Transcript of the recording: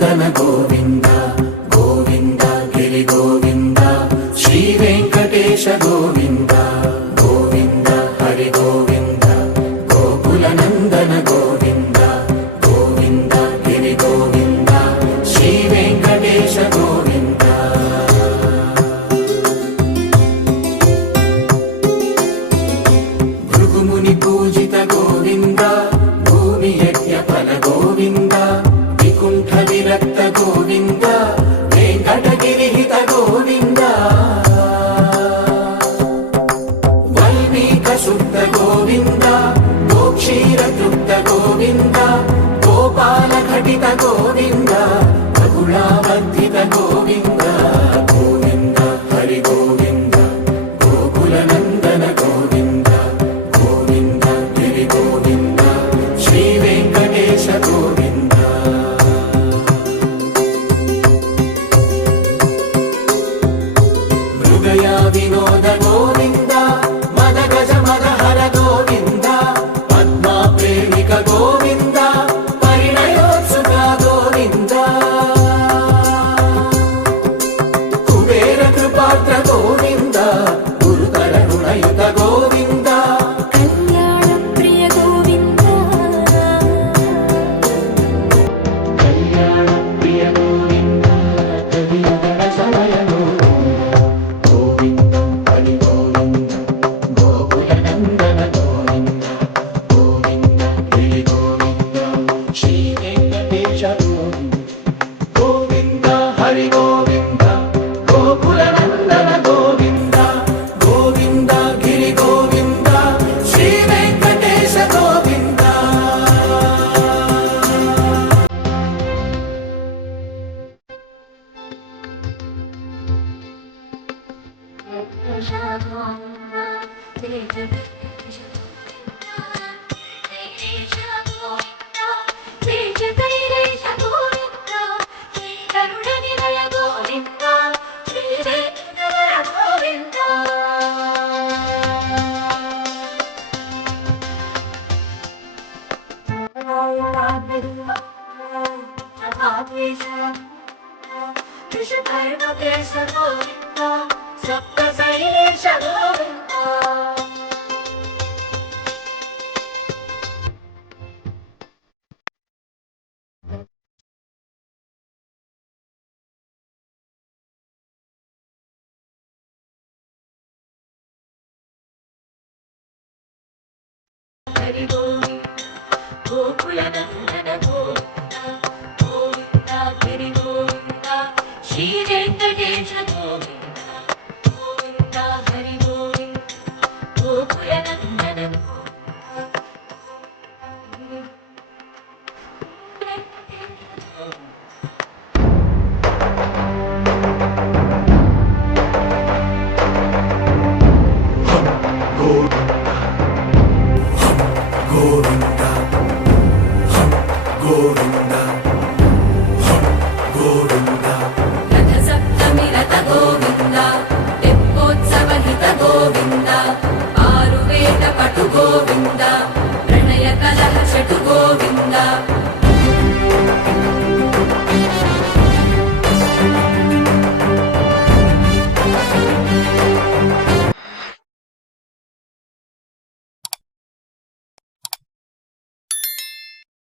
నందన గోవింద గోవింద గిరి గోవింద శ్రీ వెంకటేశ గోవింద గోవింద హరి గోవింద గోకుల నందన గోవింద గోవింద గిరి గోవింద శ్రీ వెంకటేశ గోవింద భృగుముని పూజిత గోవింద భూమి యజ్ఞ ఫల గోవింద వికుంఠ విరక్త గోవింద వెంకటగిరిహిత గోవింద వల్మీక శుద్ధ గోవింద గోక్షీర తృప్త గోవింద గోపాల ఘటిత గోవింద బహుళావర్ధిత గోవింద గోవింద హరి గోవింద గోకుల నందన గోవింద గోవింద గిరి గోవింద శ్రీ వెంకటేశ గోవింద మృగయా వినోద గోవింద మద గజ మద హర గోవింద పద్మా ప్రేమిక గోవింద పరిణయోత్సుక గోవింద కుబేర కృపాత్ర గోవింద గురుతర రుణయుత గోవింద కళ్యాణ ప్రియ గోవింద కళ్యాణ ప్రియ గోవింద కలియుగ సమయ గోవింద హరి గోవింద గోకుల నందన గోవింద గోవింద గిరి గోవింద శ్రీ వెంకటేశ గోవింద హరి గోవింద గోకుల నందన గోవింద గోవింద గిరి గోవింద శ్రీ వెంకటేశ గోవింద సప్త శైలేశ గోవింద హరి గోవింద గోకుల నందన గోవింద గోవింద గిరి గోవింద శ్రీ వెంకటేశ గోవింద గోవింద హరి గోవింద గోకుల నందన గోవింద